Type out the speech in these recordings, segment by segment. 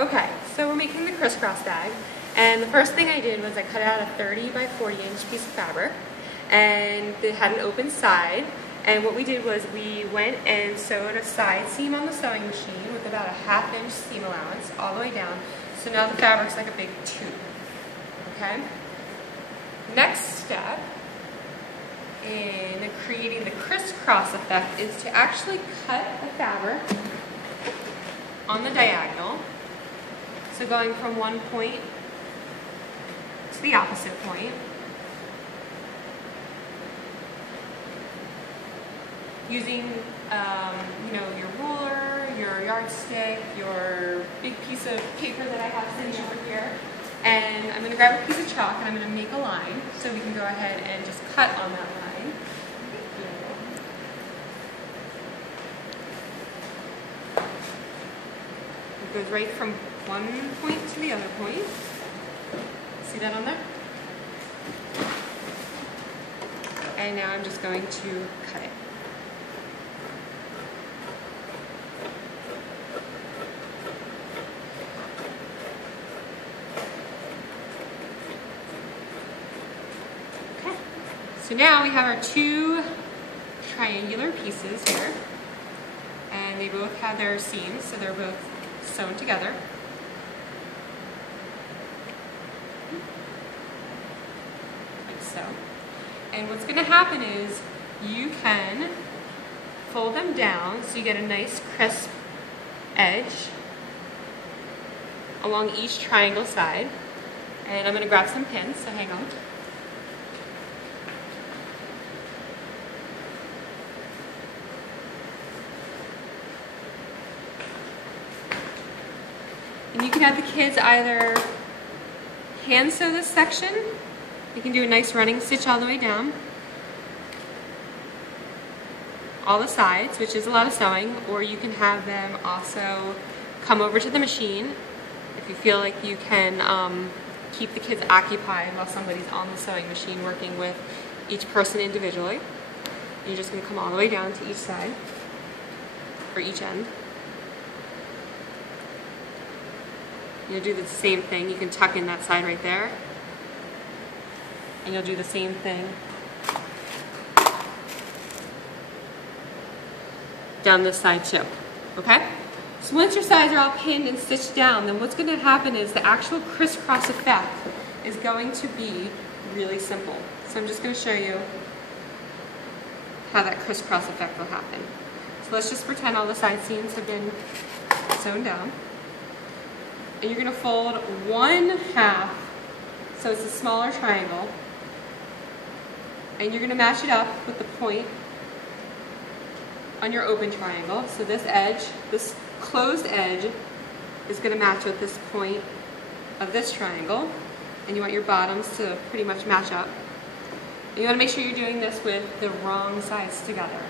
Okay, so we're making the crisscross bag, and the first thing I did was I cut out a 30 by 40 inch piece of fabric, and it had an open side, and what we did was we went and sewed a side seam on the sewing machine with about a 1/2 inch seam allowance all the way down, so now the fabric's like a big tube, okay? Next step in creating the crisscross effect is to actually cut the fabric on the diagonal. So going from one point to the opposite point. Using your ruler, your yardstick, your big piece of paper that I have sitting over here. And I'm going to grab a piece of chalk and I'm going to make a line so we can go ahead and just cut on that line. It goes right from one point to the other point. See that on there? And now I'm just going to cut it. Okay, so now we have our two triangular pieces here, and they both have their seams, so they're both sewn together. Like so. And what's going to happen is you can fold them down so you get a nice crisp edge along each triangle side. And I'm going to grab some pins, so hang on. And you can have the kids either hand sew this section. You can do a nice running stitch all the way down, all the sides, which is a lot of sewing, or you can have them also come over to the machine if you feel like you can keep the kids occupied while somebody's on the sewing machine working with each person individually. You're just going to come all the way down to each side, or each end. You'll do the same thing. You can tuck in that side right there. And you'll do the same thing down this side too. Okay? So once your sides are all pinned and stitched down, then what's going to happen is the actual crisscross effect is going to be really simple. So I'm just going to show you how that crisscross effect will happen. So let's just pretend all the side seams have been sewn down. And you're going to fold 1/2, so it's a smaller triangle, and you're going to match it up with the point on your open triangle. So this edge, this closed edge, is going to match with this point of this triangle, and you want your bottoms to pretty much match up. And you want to make sure you're doing this with the wrong sides together.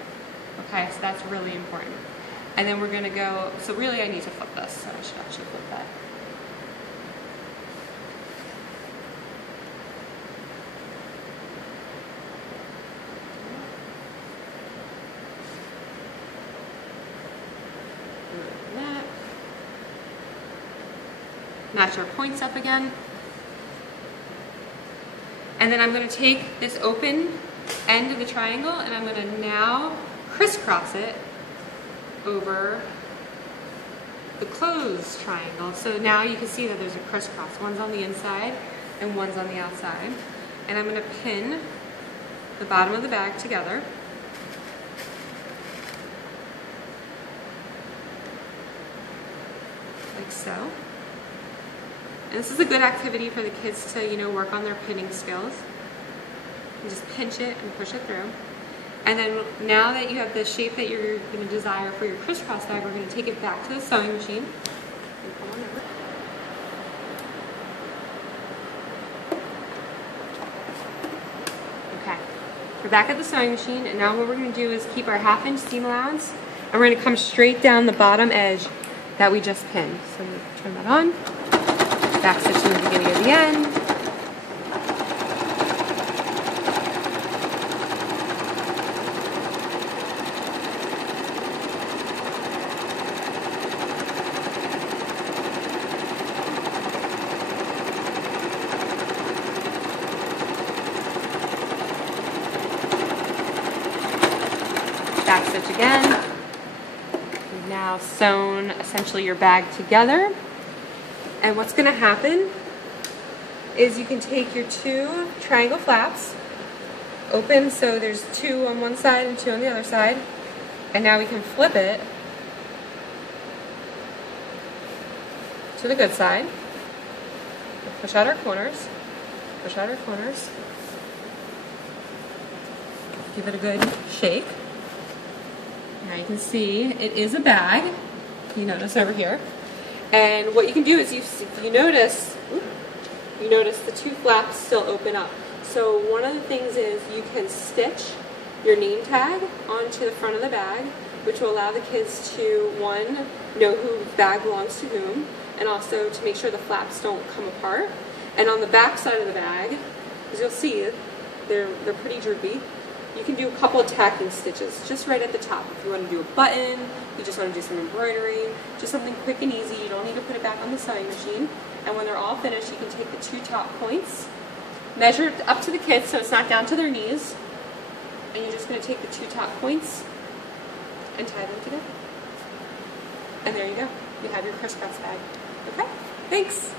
Okay, so that's really important. And then we're going to go, so really I need to flip this, so I should actually flip that. Match our points up again. And then I'm going to take this open end of the triangle and I'm going to now crisscross it over the closed triangle. So now you can see that there's a crisscross. One's on the inside and one's on the outside. And I'm going to pin the bottom of the bag together. Like so. And this is a good activity for the kids to, work on their pinning skills. You just pinch it and push it through. And then now that you have the shape that you're going to desire for your crisscross bag, we're going to take it back to the sewing machine. Okay, we're back at the sewing machine, and now what we're going to do is keep our 1/2 inch seam allowance, and we're going to come straight down the bottom edge that we just pinned. So I'm going to turn that on. Back stitch in the beginning of the end. stitch again. You've now sewn essentially your bag together. And what's going to happen is you can take your two triangle flaps, open so there's two on one side and two on the other side, and now we can flip it to the good side. Push out our corners, push out our corners. Give it a good shake. Now you can see it is a bag. You notice over here. And what you can do is you notice the two flaps still open up. So one of the things is you can stitch your name tag onto the front of the bag, which will allow the kids to, one, know whose bag belongs to whom, and also to make sure the flaps don't come apart. And on the back side of the bag, as you'll see, they're pretty droopy. You can do a couple of tacking stitches just right at the top. If you want to do a button, you just want to do some embroidery, just something quick and easy. You don't need to put it back on the sewing machine. And when they're all finished, you can take the two top points, measure it up to the kids so it's not down to their knees, and you're just going to take the two top points and tie them together. And there you go. You have your crisscross bag. Okay? Thanks!